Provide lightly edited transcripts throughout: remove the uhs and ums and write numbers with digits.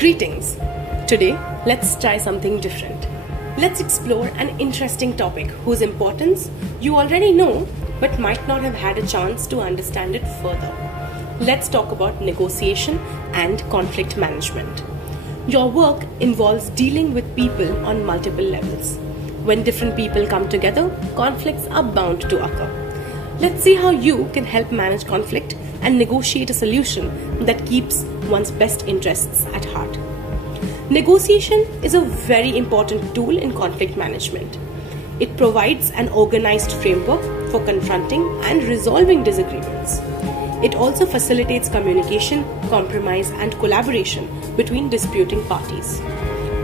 Greetings! Today, let's try something different. Let's explore an interesting topic whose importance you already know but might not have had a chance to understand it further. Let's talk about negotiation and conflict management. Your work involves dealing with people on multiple levels. When different people come together, conflicts are bound to occur. Let's see how you can help manage conflict and negotiate a solution that keeps one's best interests at heart. Negotiation is a very important tool in conflict management. It provides an organized framework for confronting and resolving disagreements. It also facilitates communication, compromise, and collaboration between disputing parties.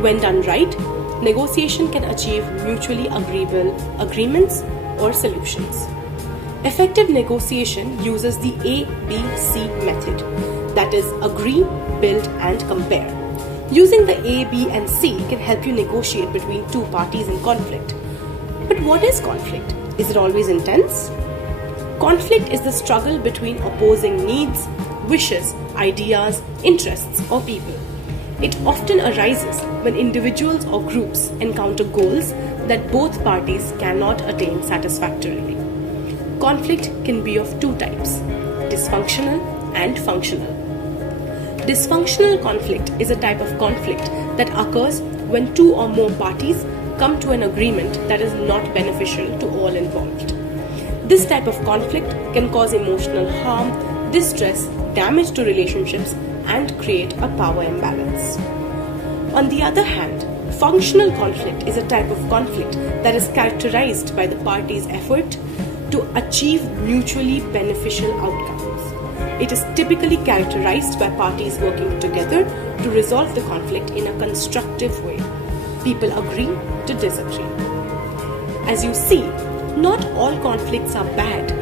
When done right, negotiation can achieve mutually agreeable agreements or solutions. Effective negotiation uses the ABC method, that is, agree, build, and compare. Using the A, B, and C can help you negotiate between two parties in conflict. But what is conflict? Is it always intense? Conflict is the struggle between opposing needs, wishes, ideas, interests, or people. It often arises when individuals or groups encounter goals that both parties cannot attain satisfactorily. Conflict can be of two types, dysfunctional and functional. Dysfunctional conflict is a type of conflict that occurs when two or more parties come to an agreement that is not beneficial to all involved. This type of conflict can cause emotional harm, distress, damage to relationships, and create a power imbalance. On the other hand, functional conflict is a type of conflict that is characterized by the parties' effort to achieve mutually beneficial outcomes. It is typically characterized by parties working together to resolve the conflict in a constructive way. People agree to disagree. As you see, not all conflicts are bad.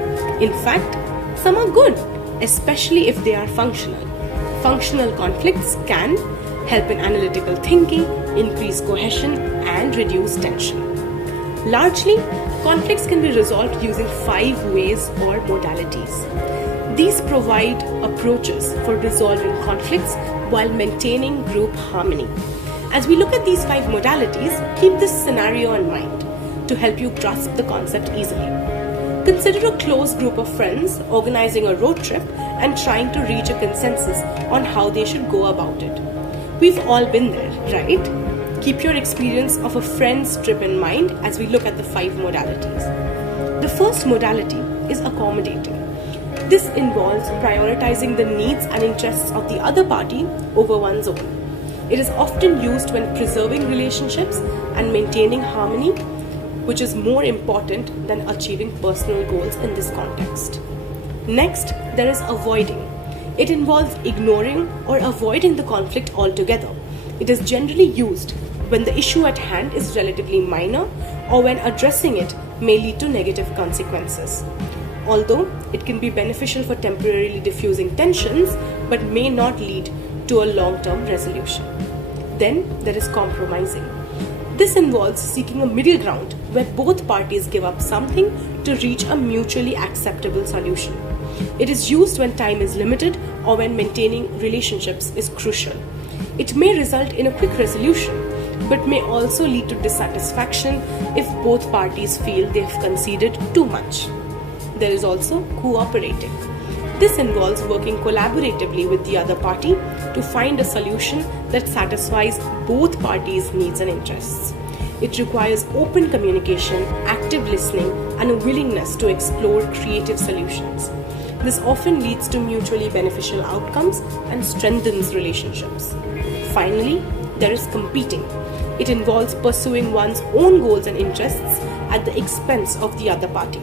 In fact, some are good, especially if they are functional. Functional conflicts can help in analytical thinking, increase cohesion, and reduce tension. Largely, conflicts can be resolved using 5 ways or modalities. These provide approaches for resolving conflicts while maintaining group harmony. As we look at these 5 modalities, keep this scenario in mind to help you grasp the concept easily. Consider a close group of friends organizing a road trip and trying to reach a consensus on how they should go about it. We've all been there, right? Keep your experience of a friend's trip in mind as we look at the 5 modalities. The first modality is accommodating. This involves prioritizing the needs and interests of the other party over one's own. It is often used when preserving relationships and maintaining harmony, which is more important than achieving personal goals in this context. Next, there is avoiding. It involves ignoring or avoiding the conflict altogether. It is generally used when the issue at hand is relatively minor or when addressing it may lead to negative consequences. Although it can be beneficial for temporarily diffusing tensions but may not lead to a long-term resolution. Then there is compromising. This involves seeking a middle ground where both parties give up something to reach a mutually acceptable solution. It is used when time is limited or when maintaining relationships is crucial. It may result in a quick resolution, but may also lead to dissatisfaction if both parties feel they have conceded too much. There is also cooperating. This involves working collaboratively with the other party to find a solution that satisfies both parties' needs and interests. It requires open communication, active listening, and a willingness to explore creative solutions. This often leads to mutually beneficial outcomes and strengthens relationships. Finally, there is competing. It involves pursuing one's own goals and interests at the expense of the other party.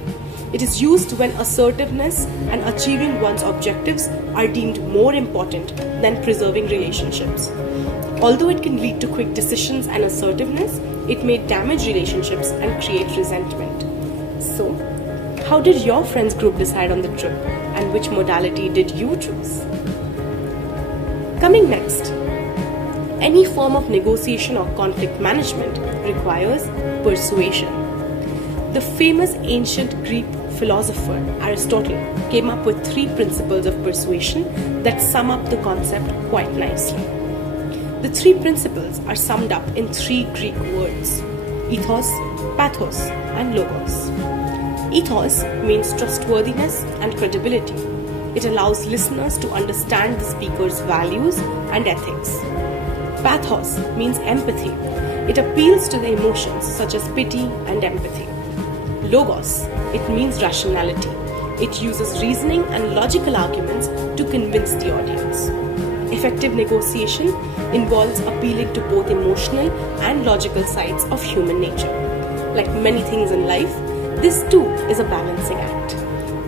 It is used when assertiveness and achieving one's objectives are deemed more important than preserving relationships. Although it can lead to quick decisions and assertiveness, it may damage relationships and create resentment. So, how did your friends group decide on the trip, and which modality did you choose? Coming next, any form of negotiation or conflict management requires persuasion. The famous ancient Greek philosopher Aristotle came up with 3 principles of persuasion that sum up the concept quite nicely. The three principles are summed up in three Greek words: ethos, pathos, and logos. Ethos means trustworthiness and credibility. It allows listeners to understand the speaker's values and ethics. Pathos means empathy. It appeals to the emotions such as pity and empathy. Logos, it means rationality. It uses reasoning and logical arguments to convince the audience. Effective negotiation involves appealing to both emotional and logical sides of human nature. Like many things in life, this too is a balancing act.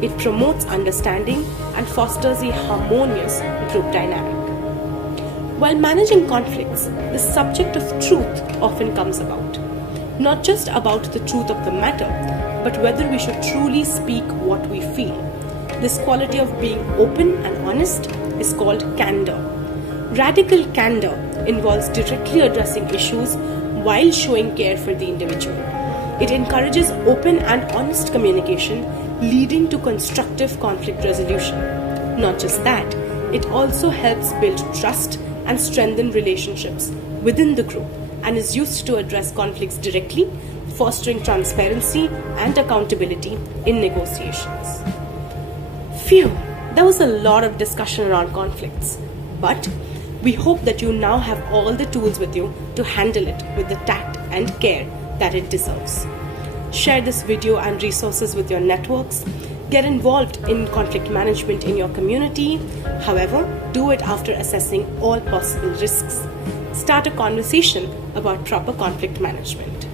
It promotes understanding and fosters a harmonious group dynamic. While managing conflicts, the subject of truth often comes about. Not just about the truth of the matter, but whether we should truly speak what we feel. This quality of being open and honest is called candor. Radical candor involves directly addressing issues while showing care for the individual. It encourages open and honest communication, leading to constructive conflict resolution. Not just that, it also helps build trust and strengthen relationships within the group and is used to address conflicts directly, fostering transparency and accountability in negotiations. Phew, there was a lot of discussion around conflicts, but we hope that you now have all the tools with you to handle it with the tact and care that it deserves. Share this video and resources with your networks. Get involved in conflict management in your community. However, do it after assessing all possible risks. Start a conversation about proper conflict management.